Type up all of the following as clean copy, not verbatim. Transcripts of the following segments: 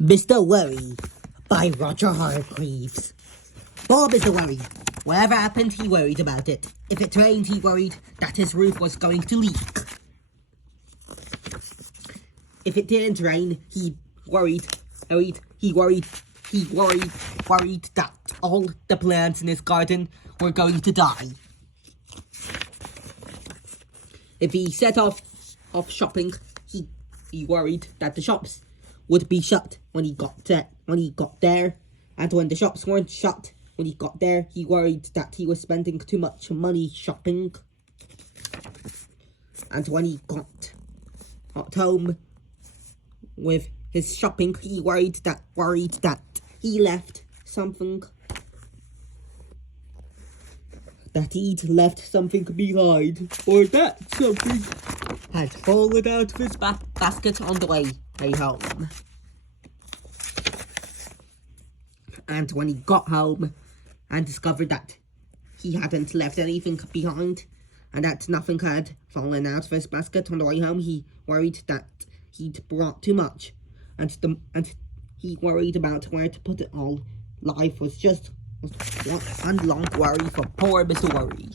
Mr. Worry by Roger Hargreaves. Bob is a worry. Whatever happened, he worried about it. If it rained, he worried that his roof was going to leak. If it didn't rain, he worried that all the plants in his garden were going to die. If he set off shopping, he worried that the shops would be shut when he got there. And when the shops weren't shut when he got there, he worried that he was spending too much money shopping. And when he got home with his shopping, he worried that he left something. That he'd left something behind, or that something had fallen out of his basket on the way home. And when he got home and discovered that he hadn't left anything behind, and that nothing had fallen out of his basket on the way home, he worried that he'd brought too much, and he worried about where to put it all. Life was just one long worry for poor Mr. Worry.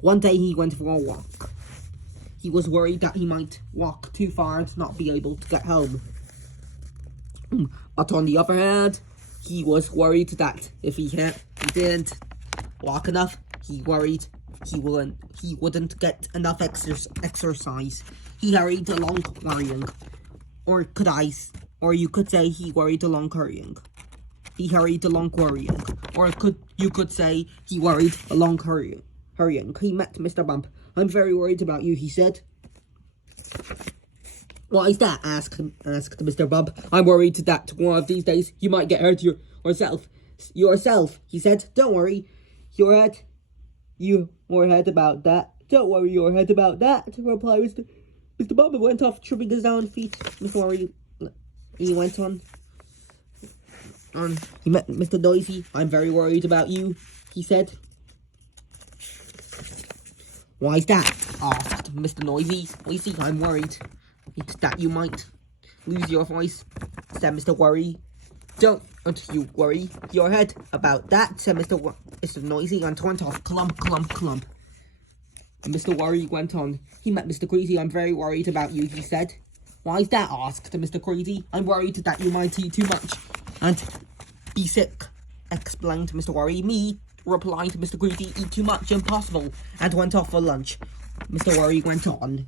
One day he went for a walk. He was worried that he might walk too far and not be able to get home. But on the other hand, he was worried that if he didn't walk enough, he worried he wouldn't get enough exercise. He hurried along worrying. Or you could say he worried along hurrying. He hurried along worrying. Or you could say he worried along hurrying. He met Mr. Bump. "I'm very worried about you," he said. "Why is that?" asked Mr. Bump. "I'm worried that one of these days you might get hurt yourself," he said. "Don't worry your head about that. Don't worry your head about that," replied Mr. Bump, and went off tripping his own feet. Mr. Worry, he went on. He met Mr. Noisy. "I'm very worried about you," he said. "Why is that?" asked Mr. Noisy. "I'm worried that you might lose your voice," said Mr. Worry. Don't you worry your head about that," said Mr. Noisy, and went off clump, clump, clump. And Mr. Worry went on. He met Mr. Greasy. "I'm very worried about you," he said. "Why is that?" asked Mr. Greasy. "I'm worried that you might eat too much and be sick," explained Mr. Worry. "Me," replied Mr. Greasy, "eat too much, impossible," and went off for lunch. Mr. Worry went on.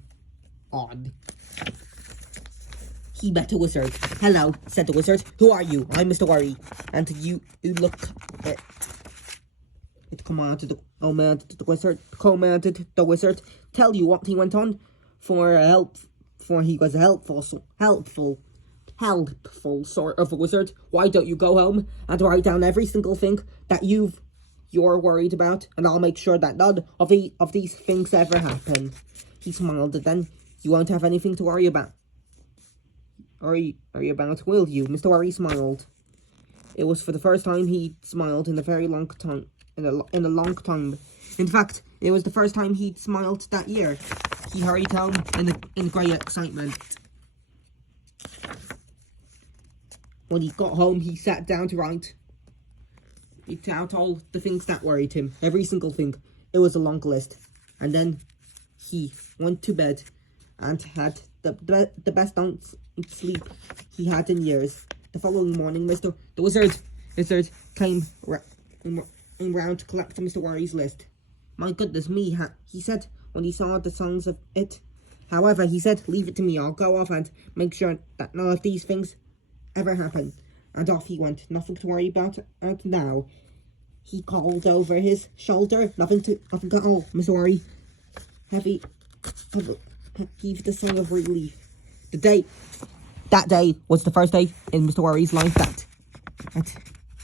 He met a wizard. "Hello," said the wizard. "Who are you?" "I'm Mr. Worry." "And you look it," commanded the wizard. "Tell you what," he went on, for he was a helpful sort of a wizard. "Why don't you go home and write down every single thing that you're worried about, and I'll make sure that none of these things ever happen." He smiled. "Then you won't have anything to worry about. Worry about, will you?" Mr. Worry smiled. It was for the first time he smiled in a very long time. In a long time. In fact, it was the first time he'd smiled that year. He hurried home in great excitement. When he got home, he sat down to write out all the things that worried him. Every single thing. It was a long list. And then he went to bed and had the best night's sleep he had in years. The following morning, the wizard came round to collect Mr. Worry's list. "My goodness me," he said when he saw the signs of it. "However," he said, "leave it to me. I'll go off and make sure that none of these things ever happen." And off he went. Nothing to worry about now. He called over his shoulder. Nothing at all, Mr. Worry. Heaved a sigh of relief. That day was the first day in Mr. Worry's life that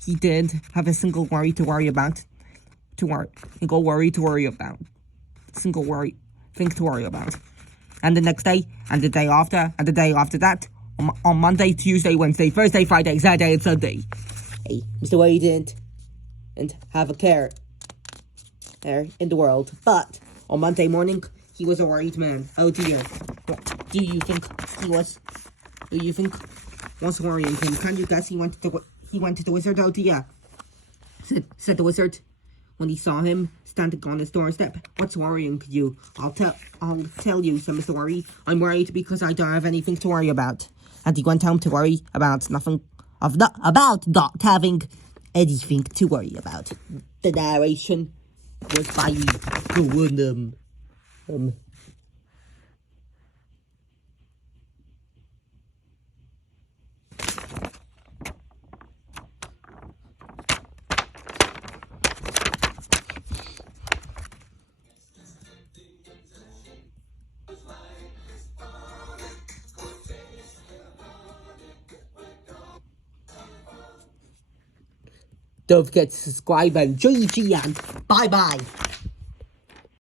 he didn't have a single worry to worry about. Single thing to worry about. And the next day, and the day after, and the day after that, on Monday, Tuesday, Wednesday, Thursday, Friday, Saturday, and Sunday. Hey, Mr. Worry didn't have a care in the world. But on Monday morning, he was a worried man. Oh dear. What do you think he was Who do you think was worrying him? Can you guess he went to the wizard idea? Said the wizard when he saw him standing on his doorstep. What's worrying you? I'll tell you, said Mr. Worry. I'm worried because I don't have anything to worry about. And he went home to worry about about not having anything to worry about. The narration was by Gwonam. Don't forget to subscribe and GG and bye bye.